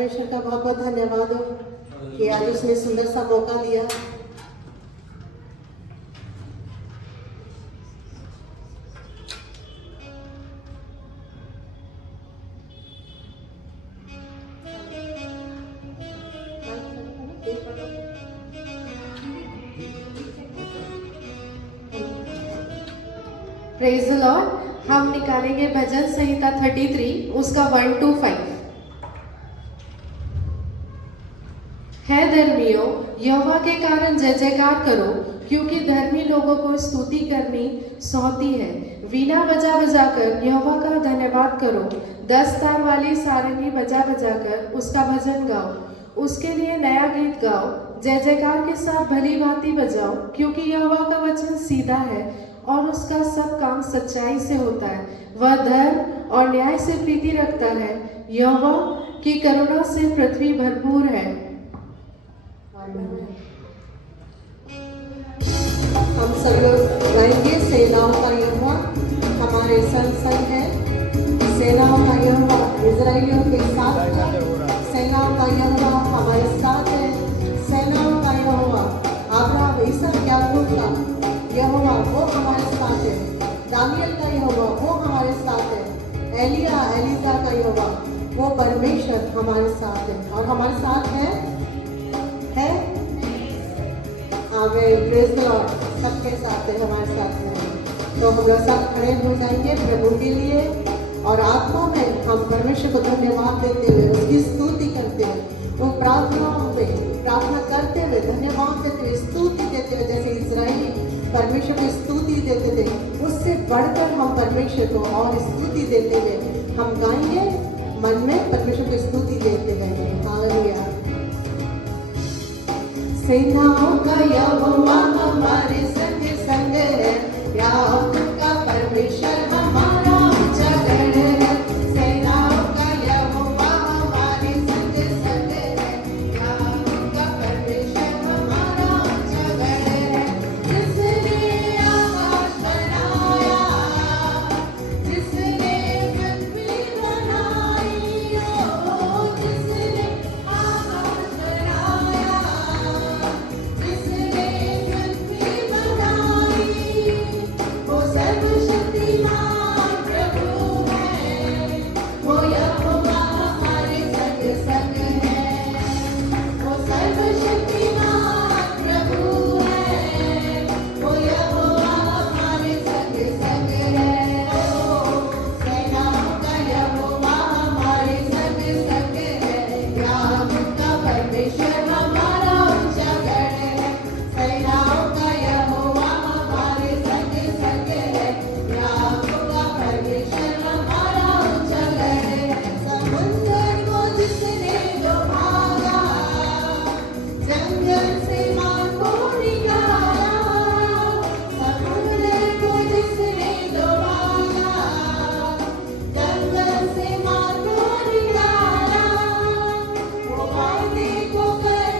परमेश्वर का बहुत बहुत धन्यवाद हो कि आज उसने सुंदर सा मौका दिया। Praise the Lord. हम निकालेंगे भजन संहिता 33 उसका 1 to 5। है धर्मियों, यहोवा के कारण जय जयकार करो, क्योंकि धर्मी लोगों को स्तुति करनी सौंपी है। वीणा बजा बजाकर यहोवा का धन्यवाद करो, 10 तार वाली सारंगी बजा बजाकर उसका भजन गाओ, उसके लिए नया गीत गाओ, जय जयकार के साथ भली भांति बजाओ, क्योंकि यहोवा का वचन सीधा है और उसका सब काम सच्चाई से होता है। वह धर्म और न्याय से प्रीति रखता है, यहोवा की करुणा से पृथ्वी भरपूर है। हम सब लोग गाएंगे सेनाओं का यहोवा हमारे संग संग है। सेनाओं का यहोवा इजराइलियों के साथ है। सेनाओं का यहोवा हमारे साथ है। सेनाओं का यहोवा अब्राहम इसहाक याकूब का यहोवा वो हमारे साथ है। दानियल का यहोवा वो हमारे साथ है। एलिया एलिसा का यहोवा वो परमेश्वर हमारे साथ है और हमारे साथ है। आमीन, प्रेज द लॉर्ड। सबके साथ है, हमारे साथ है। तो हम लोग सब खड़े हो जाएंगे प्रभु के लिए और आत्मा में हम परमेश्वर को धन्यवाद देते हुए उसकी स्तुति करते हुए, वो प्रार्थनाओं में प्रार्थना करते हुए धन्यवाद देते हुए स्तुति देते हुए, जैसे इजराइली परमेश्वर को स्तुति देते थे, उससे बढ़कर हम परमेश्वर को और स्तुति देते हुए हम गाएंगे, मन में परमेश्वर को स्तुति देते रहेंगे। हालेलुया। सेनाओं का यहोवा हमारे संग संग है, याकूब का परमेश्वर हमारा ऊंचा गढ़ है। सेनाओं का यहोवा हमारे संग संग है, याकूब का परमेश्वर हमारा ऊंचा गढ़ है। जिसने आकाश बनाया, जिसने पृथ्वी बनाई, ओ जिसने आकाश बनाया, जिसने पृथ्वी बनाई, वो सर्वशक्तिमान प्रभु है। वो यहोवा हमारे संग संग है। वो सर्वशक्तिमान प्रभु है। वो यहोवा हमारे संग संग है। ओ सेनाओं का यहोवा हमारे संग संग है, याकूब का परमेश्वर हमारा ऊंचा गढ़ है। सेनाओं का यहोवा हमारे संग संग है, याकूब का परमेश्वर हमारा ऊंचा गढ़ है। समुद्र को जिसने डुबाया, जंगल से मार को निकाला। समुद्र को जिसने डुबाया, जंगल से मार को निकाला। वो वायदे को कर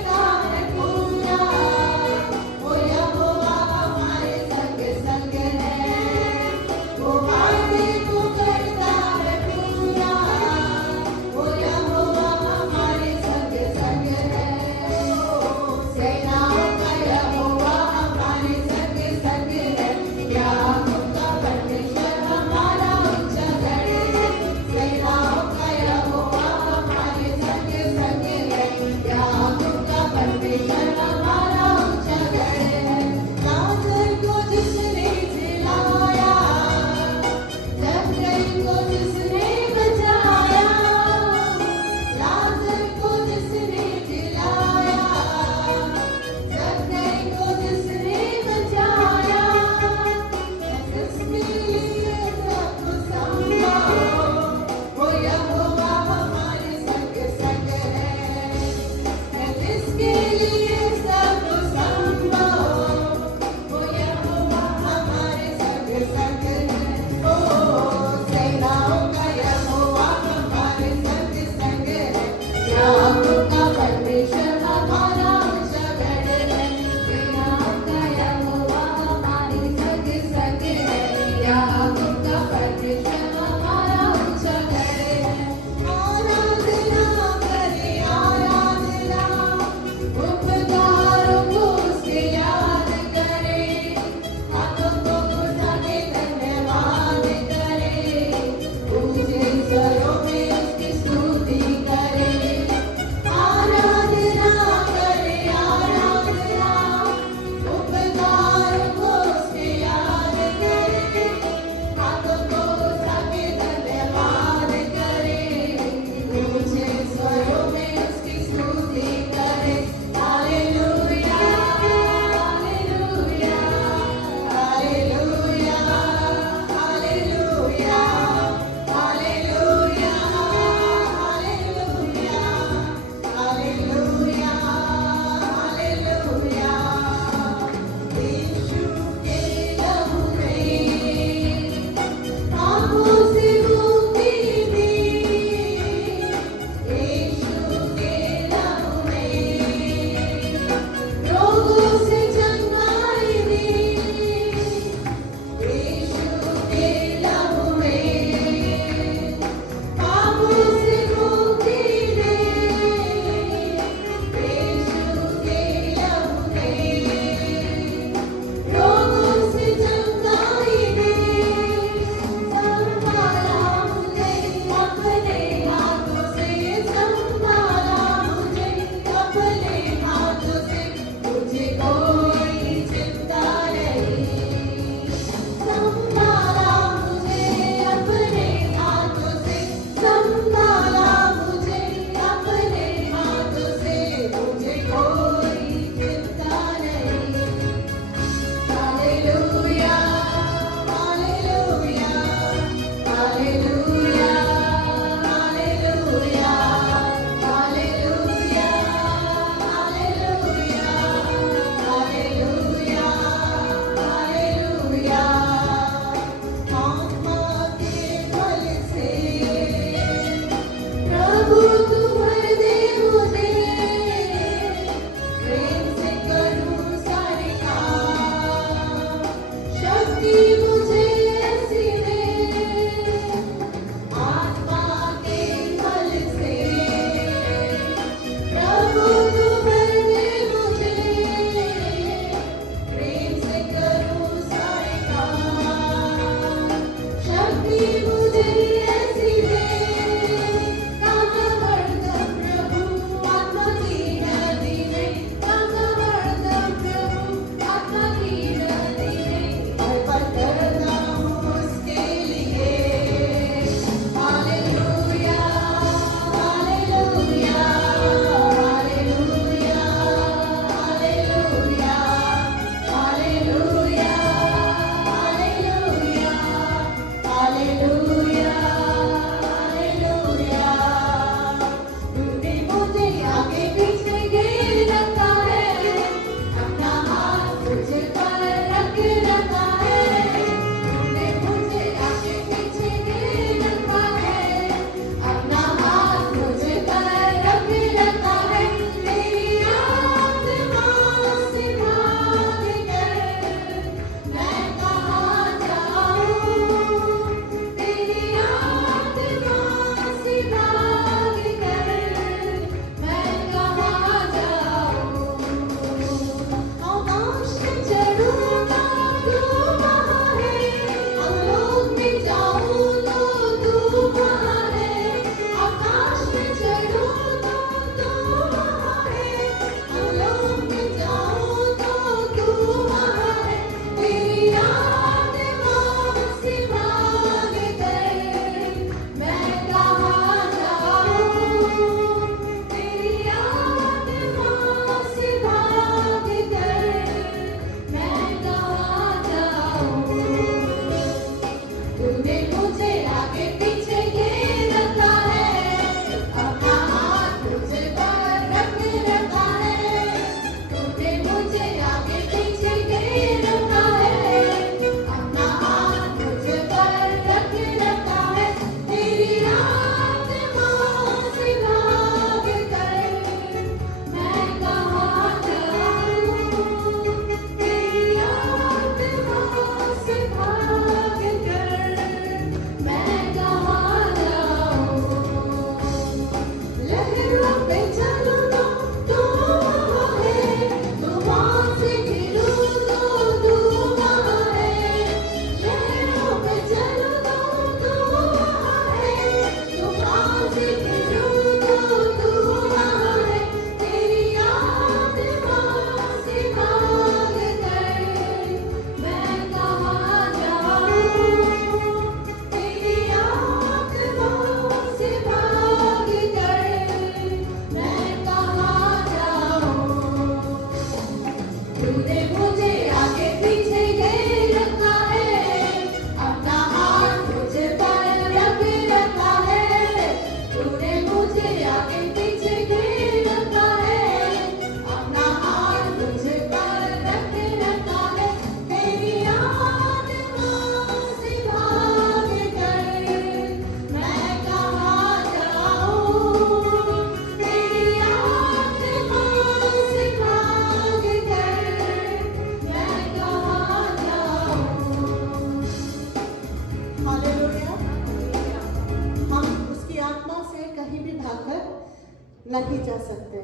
नहीं जा सकते,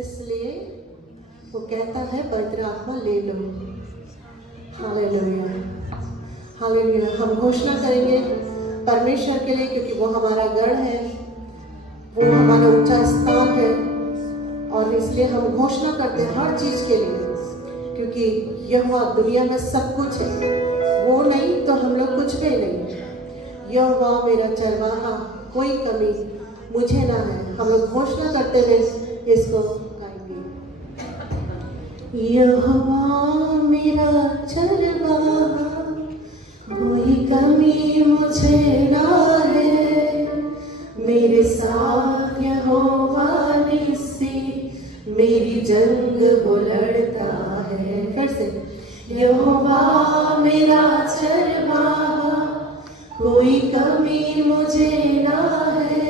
इसलिए वो कहता है पवित्र आत्मा ले लो। Hallelujah, hallelujah. हम घोषणा करेंगे परमेश्वर के लिए, क्योंकि वो हमारा गढ़ है, वो हमारा ऊंचा स्थान है, और इसलिए हम घोषणा करते हैं हर चीज के लिए, क्योंकि यहोवा दुनिया में सब कुछ है, वो नहीं तो हम लोग कुछ भी नहीं। यहोवा मेरा चरवाहा, कोई कमी मुझे ना है। हम लोग घोषणा करते हुए इसको गाएंगे। यहोवा मेरा चरवाहा, कोई कमी मुझे ना है, मेरे साथ यहोवा निस्सी मेरी जंग वो लड़ता है। फिर से, यहोवा मेरा चरवाहा, कोई कमी मुझे ना है,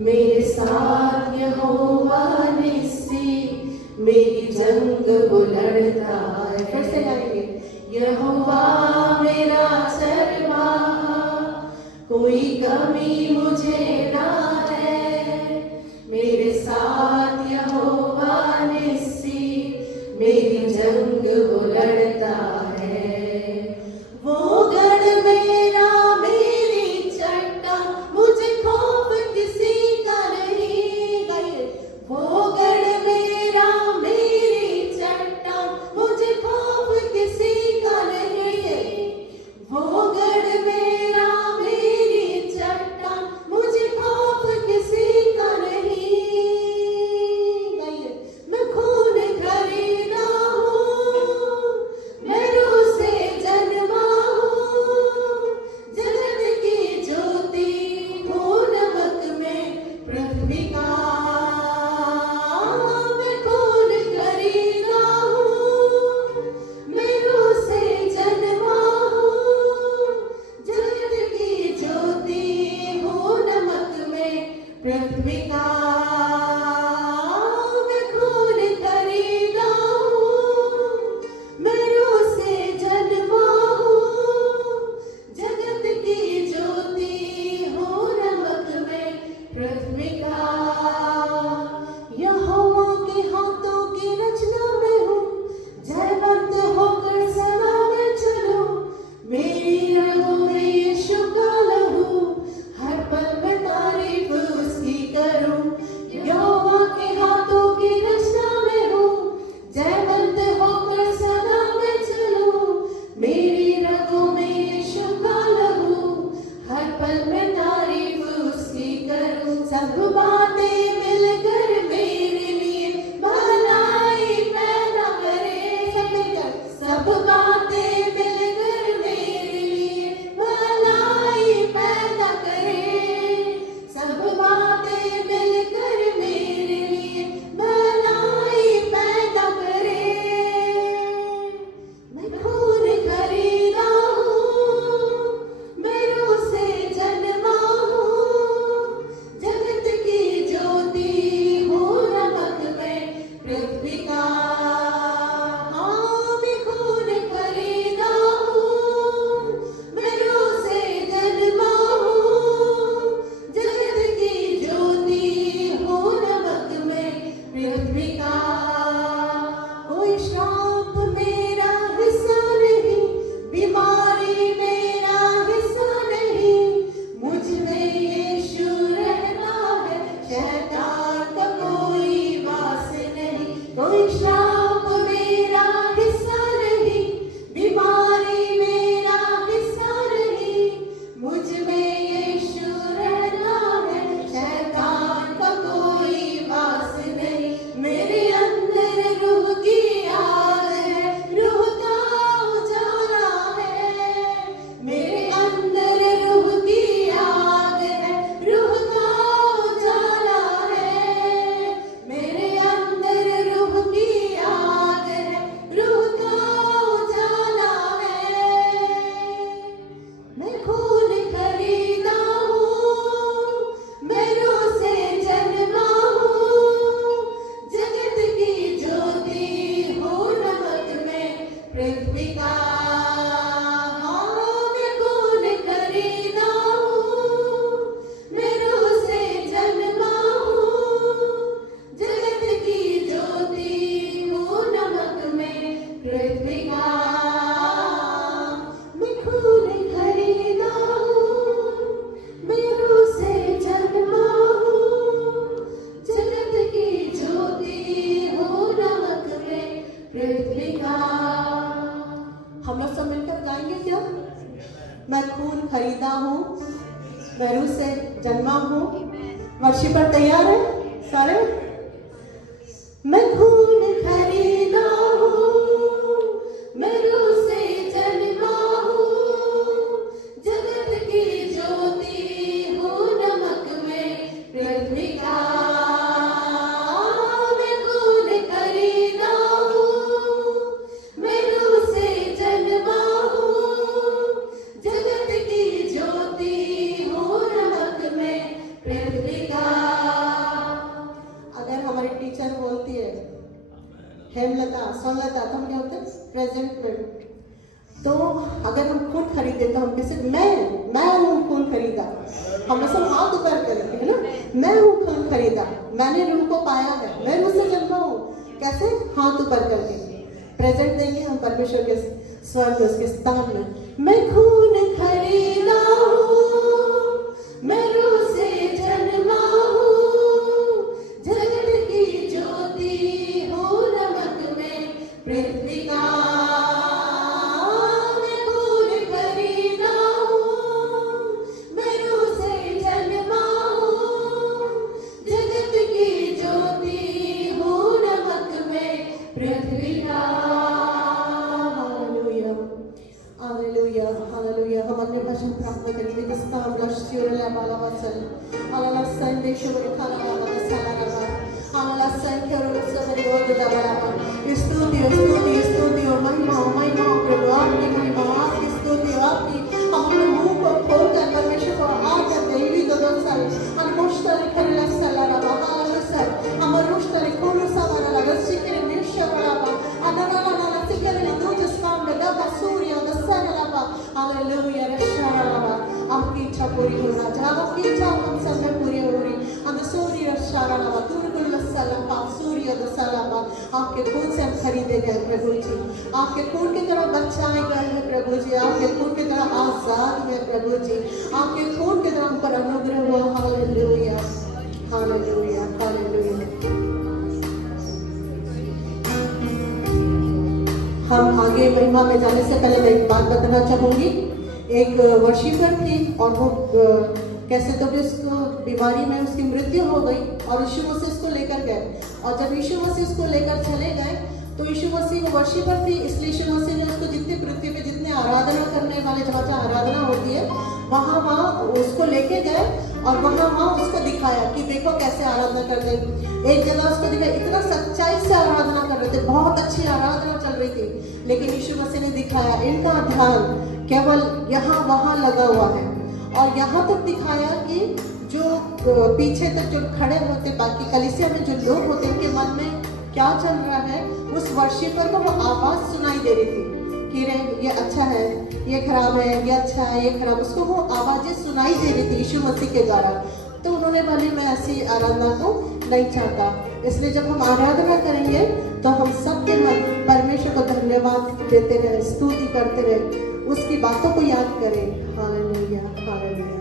मेरे साथ यहोवा निस्सी मेरी जंग वो लड़ता है। फिर से गाएंगे। यहोवा मेरा चरवाहा, कोई कमी मुझे ना है, मेरे साथ यहोवा निस्सी मेरी जंग वो लड़ता है। वो गढ़ मेरा मेरी चट्टान, मुझे खौफ किसी का नहीं। वो गढ़ मेरा मेरी चट्टान, मुझे खौफ किसी का नहीं। वो गढ़ मेरा मेरी चट्टान, मुझे खौफ वर्षी पर तैयार है सारे? मैं खून खरीदा हूँ, मैं रूह से जन्मा हूँ, जगत की ज्योति हूँ, नमक में पृथ्वी का। मैं खून खरीदा हूँ, मैं रूह से जन्मा हूँ, जगत की ज्योति हूँ, नमक में पृथ्वी का। अगर हमारी टीचर बोलती है हेमलता सोमलता तो हम क्या होते हैं प्रेजेंट में। तो अगर हम खून खरीदे तो हम कैसे मैं हूँ खून खरीदा, हम सब हाथ ऊपर करेंगे है ना। मैं हूँ खून खरीदा, मैंने रूह को पाया है, मैं रूह से जन्मा हूँ। कैसे? हाथ ऊपर करके प्रेजेंट देंगे हम परमेश्वर के स्वर्ग उसके स्थान में। मैं खून खरीदा हूँ, मैं रूह से जन्मा हूँ, जगत की ज्योति हूँ, नमक में पृथ्वी का। मैं खून खरीदा हूँ, मैं रूह से जन्मा हूँ, जगत की ज्योति हूँ, नमक में पृथ्वी का। Hallelujah hallelujah hallelujah. हम अन्य भाषा प्रार्थना करेंगे जिसका हम राष्ट्रीय बाला वचन अल्लाह संदेश में खाना वाला साला लगा अल्लाह संख्या और उत्सव में बहुत दबाया। स्तुति स्तुति स्तुति और महिमा महिमा प्रभु आपकी महिमा आपकी स्तुति आपकी। हम अपने मुंह को खोलकर परमेश्वर को आज्ञा देवी दोदोसाल अनमोष्टले खरला साला लगा हालेलुया। हम रोष्टले खोलो साला लगा सिकरे निश्चय बड़ा अननाना सिकरे दूध स्नान में दबा सूर्य दसन लगा हालेलुया रशाला लगा। आपकी इच्छा पूरी हो राजा, आपकी इच्छा हम सब में पूरी हो रही। हम सूर्य रशाला लगा तुरकुल सलाम सूर्य दसलामा आपके खून से हम खरीदे गए प्रभु जी। आपके खून की तरह बचाए गए हैं प्रभु जी, आपके खून की तरह आजाद हैं प्रभु जी, आपके खून की तरह हम पर अनुग्रह हुआ। Hallelujah hallelujah hallelujah. हम आगे महिमा में जाने से पहले मैं एक बात बताना चाहूंगी। एक वर्शिपर थी और वो कैसे तो भी उसको बीमारी में उसकी मृत्यु हो गई और यीशु मसीह उसको लेकर गए। और जब यीशु मसीह उसको लेकर चले गए तो यीशु मसीह वो वर्शिपर थी, इसलिए यीशु मसीह ने उसको जितनी पृथ्वी पे जितने आराधना करने वाले जहाँ आराधना होती है वहाँ उसको लेके गए और वहाँ उसको दिखाया कि देखो कैसे आराधना करते हैं। एक जगह उसको दिखाया, इतना सच्चाई से आराधना कर रहे थे, बहुत अच्छी आराधना चल रही थी, लेकिन यीशु मसीह ने दिखाया इनका ध्यान केवल यहाँ वहाँ लगा हुआ है। और यहाँ तक दिखाया कि जो पीछे तक जो खड़े होते बाकी कलीसिया में जो लोग होते उनके मन में क्या चल रहा है, उस वर्शिपर को वो आवाज़ सुनाई दे रही थी कि रे ये अच्छा है, ये खराब है, ये अच्छा है, ये खराब, उसको वो आवाज़ें सुनाई दे रही थी यीशु मसीह के द्वारा। तो उन्होंने बोले मैं ऐसी आराधना को नहीं चाहता। इसलिए जब हम आराधना करेंगे तो हम सबके मन परमेश्वर को धन्यवाद देते रहे, स्तुति करते रहे, उसकी बातों को याद करें। Hallelujah hallelujah.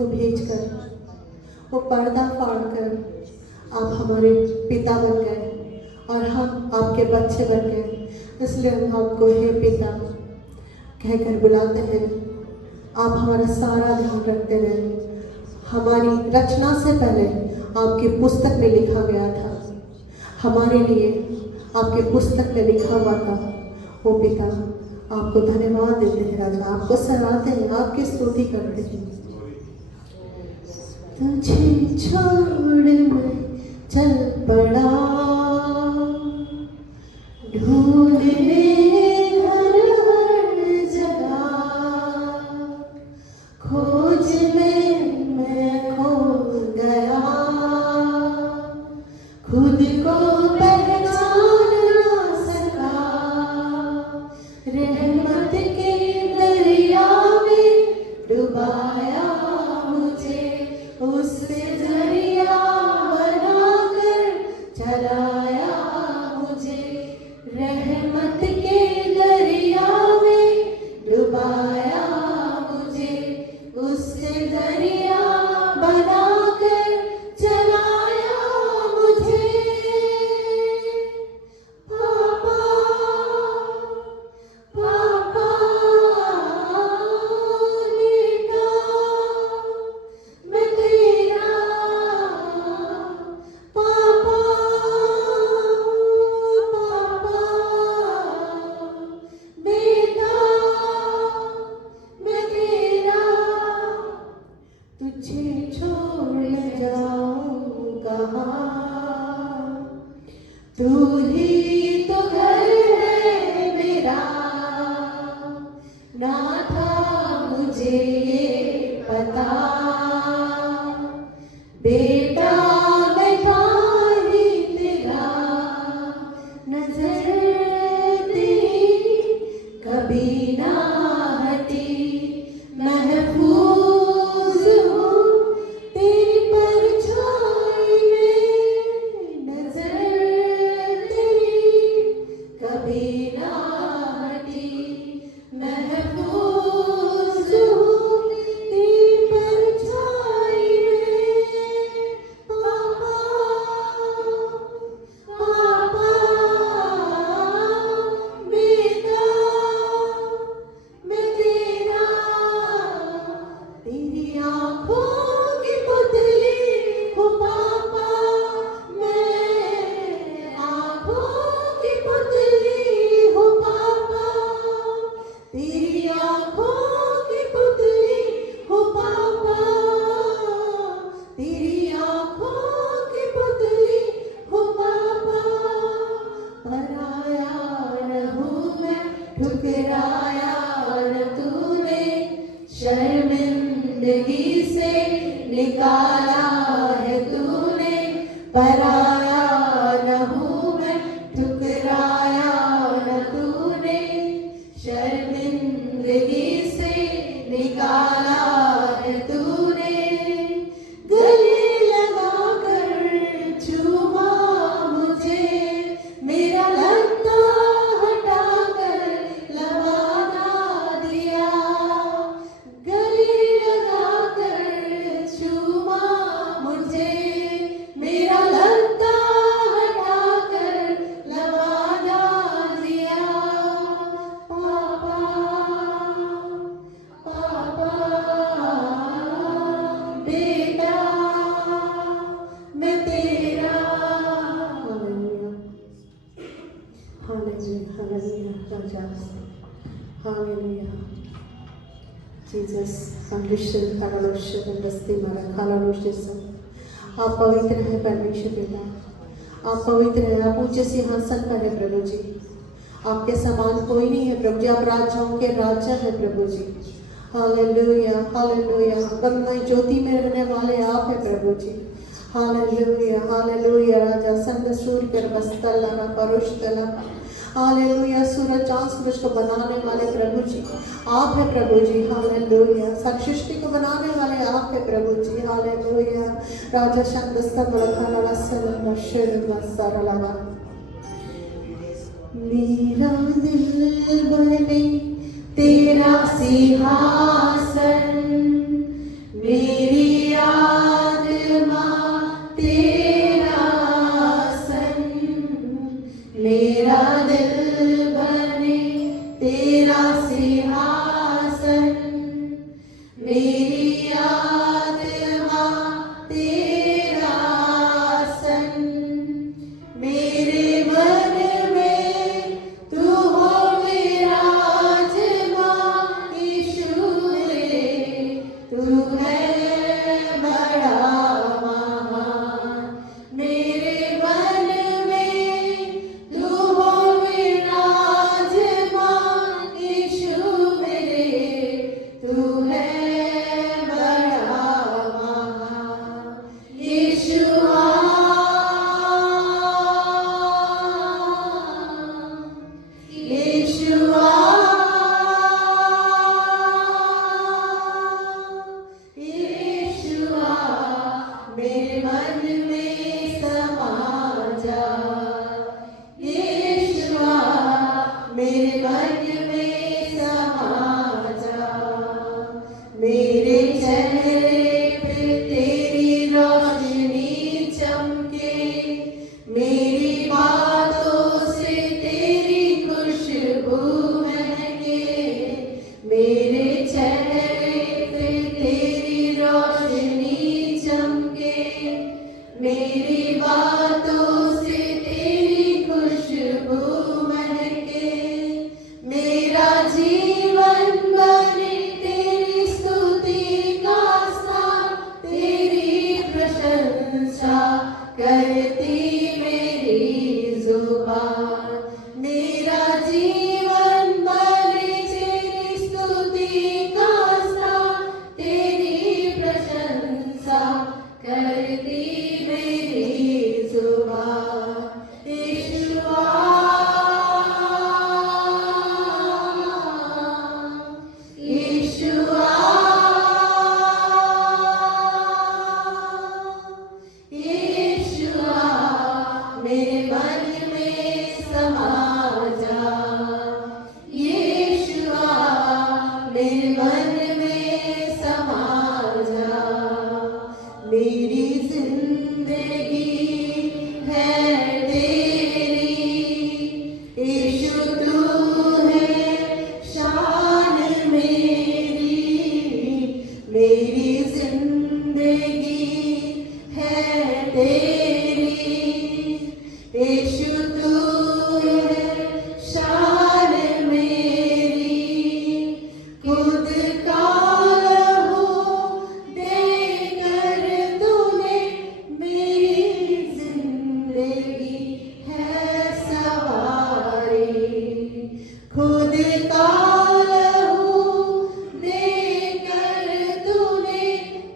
को भेजकर, वो पर्दा फाड़कर आप हमारे पिता बन गए और हम आपके बच्चे बन गए। इसलिए हम आपको हे पिता कहकर बुलाते हैं। आप हमारा सारा ध्यान रखते रहे। हमारी रचना से पहले आपकी पुस्तक में लिखा गया था, हमारे लिए आपके पुस्तक में लिखा हुआ था। ओ पिता, आपको धन्यवाद देते हैं राजा, आपको सराहते हैं, आपकी स्तुति करते हैं। तुझे छोड़ मैं चल पड़ा ढूंढने हर जगह, खोज में मैं खो गया, खुद को पहचान ना सका। रहमत के दरिया में डुबाया मुझे, उससे दरिया बनाकर चलाया मुझे। रहमत के दरिया में डुबाया मुझे, उससे दरिया बनाकर चलाया मुझे। पापा पापा बेटा मैं तेरा, पापा पापा बेटा मैं तेरा। तुझे छोड़ जाऊं कहाँ, तू ही तो घर है मेरा। ना था मुझे ये पता, बेटा मैं था ही तेरा। नजर तेरी कभी ना हटी, महफूज हूँ तेरी परछाई में। नजर तेरी कभी ना हटी, महफूज हूँ तेरी परछाई में। पापा पापा बेटा मैं तेरा। तेरी आँखों की पुतली हूँ पापा, मैं आँखों की पुतली हूँ पापा। तेरी आँखों की पुतली हूँ पापा, तेरी आँखों की पुतली हूँ पापा। पराया न हूँ मैं, ठुकराया न तूने, शर्मिंदगी से निकाला है तूने। पराया न हूँ मैं, ठुकराया न तूने, शर्मिंदगी से निकाला है तूने। गले लगाकर चूमा मुझे, मेरा लगता हटाकर लवाना दिया। गले लगाकर चूमा मुझे, मेरा लगता हटाकर लवाना दिया। पापा पापा बेटा मैं तेरा। हालेलुया हालेलुया राजा, hallelujah Jesus. Dankeschön, Halleluja, Bendasti Mara, Halleluja सब। आप पवित्र हैं परमेश्वर पिता, आप पवित्र हैं, आप ऊंचे सिंहासन पर है प्रभु जी। आपके समान कोई नहीं है प्रभु जी, आप राजाओं के राजा है प्रभु जी। हालेलुया हालेलुया, गंगा ज्योति में रहने वाले आप है प्रभु जी। हालेलुया हालेलुया राजा, संग सूर्य पर बस्तर लगा परुष लगा। हालेलुया, सूरज चांद सूरज को बनाने वाले प्रभु जी आप है प्रभु जी। हालेलुया, सब सृष्टि को बनाने वाले आप है प्रभु जी। हालेलुया राजा, शब्द सब लगा सलन सारा लगा। मेरा दिल बने तेरा सिंहासन, मेरी आत्मा तेरा सन, मेरा दिल बने तेरा सिंहासन। मेरी आत्मा तेरा सन, मेरे मन में तू हो विराजमान। यीशु मेरे तू है बड़ा महान। मेरे मन में तू हो विराजमान। यीशु मेरे तू है बड़ा महान। यीशुआ यीशुआ यीशुआ मेरे मन में समा जा। यीशुआ मेरे मन में समा जा। मेरे चेहरे पे तेरी रोशनी चमके, मेरी बातों से तेरी खुशबू महके। मेरे चेहरे पे तेरी रोशनी चमके, मेरी बातों से तेरी खुशबू महके। मेरा जीवन बने तेरी स्तुति का स्थान, तेरी प्रशंसा करती मेरी जुबान। मेरा जीवन बने तेरी स्तुति का स्थान, तेरी प्रशंसा करती मेरी जुबान। यीशुआ यीशुआ यीशुआ मेरे मन में समा जा। यीशुआ मेरे मन में समा जा। मेरी जिंदगी है तेरी, यीशु तू है शान मेरी। मेरी जिंदगी है तेरी, यीशु तू है शान मेरी। खुद का लहू देकर तूने मेरी जिंदगी है सवारी। खुद का लहू देकर तूने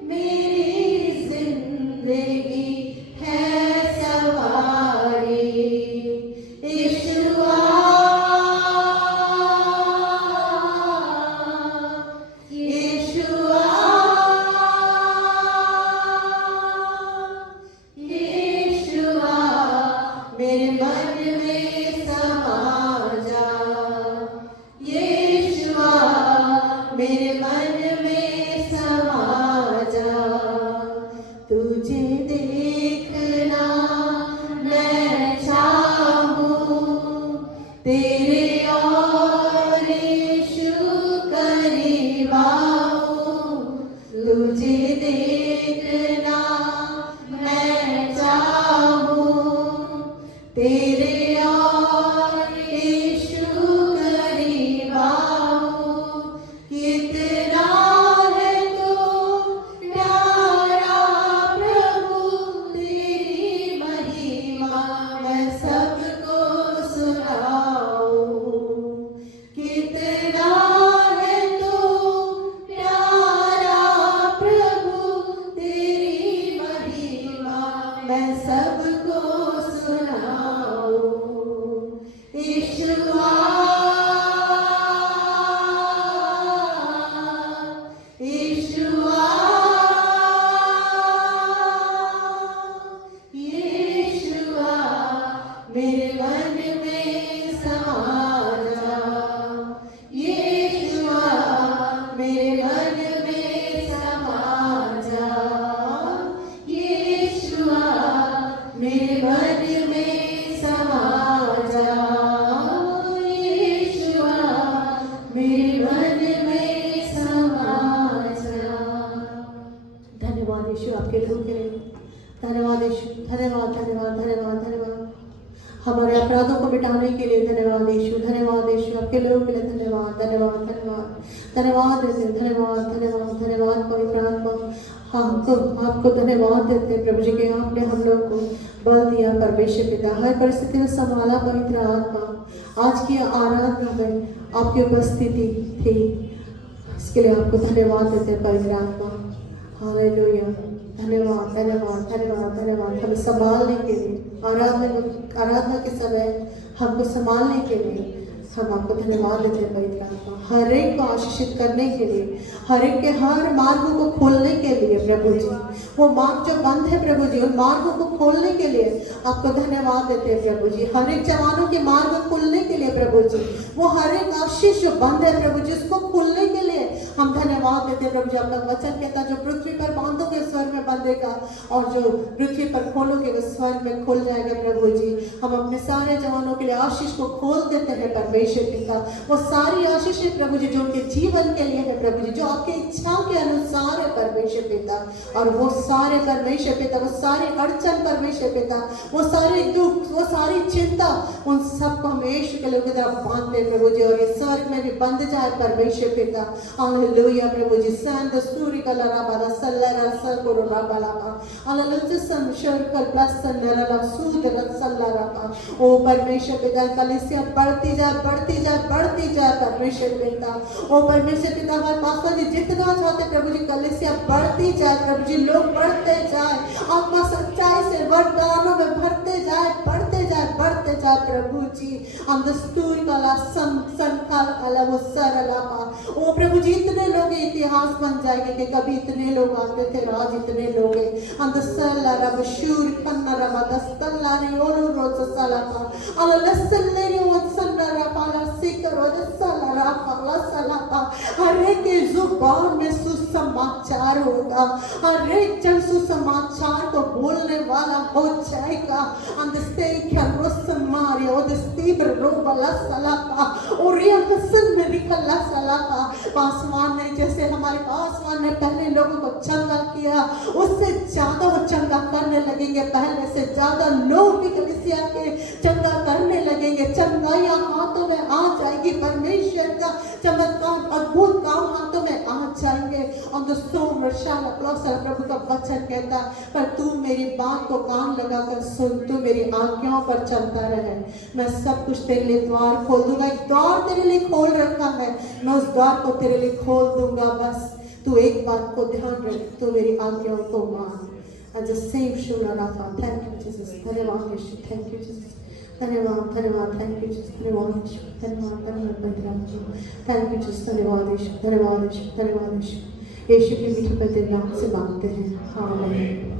मेरी जिंदगी है सवारी। यीशुआ यीशुआ यीशुआ मेरे मन में समा जा। यीशुआ मेरे मन में समा जा। तुझे देखना मैं चाहूं, तेरे और यीशु करीब आऊं। तुझे देखना मैं चाहूं, तेरे और यीशु करीब आऊं। कितना है तो प्यारा प्रभु, तेरी महिमा मैं सबको सुनाऊं। कितना है तो प्यारा प्रभु, तेरी महिमा मैं सबको सुनाऊं। यीशुआ यीशुआ यीशुआ मेरे मन में समा जा। यीशुआ मेरे मन में समा यीशु आपके लोगों के लिए धन्यवाद यीशु, धन्यवाद धन्यवाद धन्यवाद धन्यवाद। हमारे अपराधों को मिटाने के लिए धन्यवाद यीशु, धन्यवाद यीशु आपके लोगों के लिए धन्यवाद धन्यवाद धन्यवाद धन्यवाद देते हैं, धन्यवाद धन्यवाद धन्यवाद पवित्र आत्मा। आपको धन्यवाद देते हैं प्रभु जी के आपने हम लोग को बल दिया परमेश्वर पिता, हर परिस्थिति में संभाला पवित्र आत्मा। आज की आराधना में आपकी उपस्थिति थी, इसके लिए आपको धन्यवाद देते हैं पवित्र आत्मा। हालेलुया, धन्यवाद धन्यवाद धन्यवाद धन्यवाद। हमें संभालने के लिए आराधना के समय हमको संभालने के लिए हम आपको धन्यवाद देते हैं पवित्र आत्मा। हर एक को आशीषित करने के लिए, हर एक के हर मार्गों को खोलने के लिए प्रभु जी, वो मार्ग जो बंद है प्रभु जी, उन मार्गों को खोलने के लिए आपको धन्यवाद देते हैं प्रभु जी। हर एक जवानों के मार्ग खोलने के लिए प्रभु जी, वो हर एक आशीष जो बंद है प्रभु जी, उसको खोलने के लिए हम धन्यवाद देते हैं प्रभु जी। आपका वचन कहता है जो पृथ्वी पर बांधोगे स्वर्ग में बंधेगा, और जो पृथ्वी पर खोलोगे वो स्वर्ग में खुल जाएगा प्रभु जी। हम अपने सारे जवानों के लिए आशीष को खोल देते हैं परमेश्वर पिता। वो सारी आशीषें प्रभु जी जो उनके जीवन के लिए है प्रभु जी, जो आपकी इच्छा के अनुसार है परमेश्वर पिता, और वो सारे परमेश्वर पिता, वो सारी अड़चन परमेश्वर पिता, वो सारे दुख, वो सारी चिंता, उन सबको हम यीशु के लोगों की तरफ बांधते हैं प्रभु जी, और ये स्वर्ग में भी बंध जाए परमेश्वर पिता। हालेलुया प्रभु जी। संत सूर्य का लराबाला सल्लरा सरकोरो राबालाबा हालेलुया संशर कल प्लस नरला सूद रसल्लाराबा। ओ परमेश्वर पिता, कलीसिया बढ़ती जाए बढ़ती जाए बढ़ती जाए परमेश्वर पिता। ओ परमेश्वर पिता, हमारे पास जी जितना चाहते प्रभु जी कलीसिया बढ़ती जाए प्रभु जी, लोग बढ़ते जाए, आत्मा सच्चाई से वरदानों में भरते जाए बढ़ते जाए बढ़ते जाए प्रभु जी। हम दस्तूर कला संकाल कला वो सरलापा। ओ प्रभु जी, इतने लोग इतिहास बन जाएंगे कि कभी इतने लोग आते थे, आज इतने लोग हैं। अंदसल्लारा बशूर कन्नरा बदस्तल्लारी ओरो रोज़सालापा अललसल्लेरी वत्सल्लारा पाला सीकर वत्सल्लारा पाला सलापा। हर एक की जुबान में सुसमाचार होगा, हर एक जन सुसमाचार को बोलने वाला हो जाएगा। अंदस्ते क्या रोसमारी ओदस्तीब्र रोबला सलापा ओरिया हसन में रिकला सलापा। पासवान ने जैसे हमारे पासवान ने पहले लोगों को चंगा किया, उससे ज्यादा वो चंगा करने लगेंगे, पहले से ज्यादा लोग भी कलीसिया के चंगा करने लगेंगे। चंगाइयां हाथों में आ जाएगी, परमेश्वर का चमत्कार अद्भुत काम हाथों में आ जाएंगे। और दोस्तों प्रभु का वचन कहता है, पर तू मेरी बात को कान लगाकर सुन, तू मेरी आज्ञाओं पर चलता रहे, मैं सब कुछ तेरे लिए द्वार खोल दूंगा। एक द्वार तेरे लिए खोल रखा है, मैं उस द्वार को तेरे लिए खोल दूंगा। बस तू एक बात को ध्यान रख, तू मेरी आज्ञाओं को मान। And just save Shula Rafa. Thank you Jesus. धन्यवाद यीशु, thank you Jesus. धन्यवाद धन्यवाद, thank you Jesus. धन्यवाद यीशु, धन्यवाद धन्यवाद पवित्र आत्मा, thank you Jesus. धन्यवाद यीशु, धन्यवाद यीशु, धन्यवाद यीशु। यीशु के मीठे पवित्र नाम से मांगते हैं, आमीन।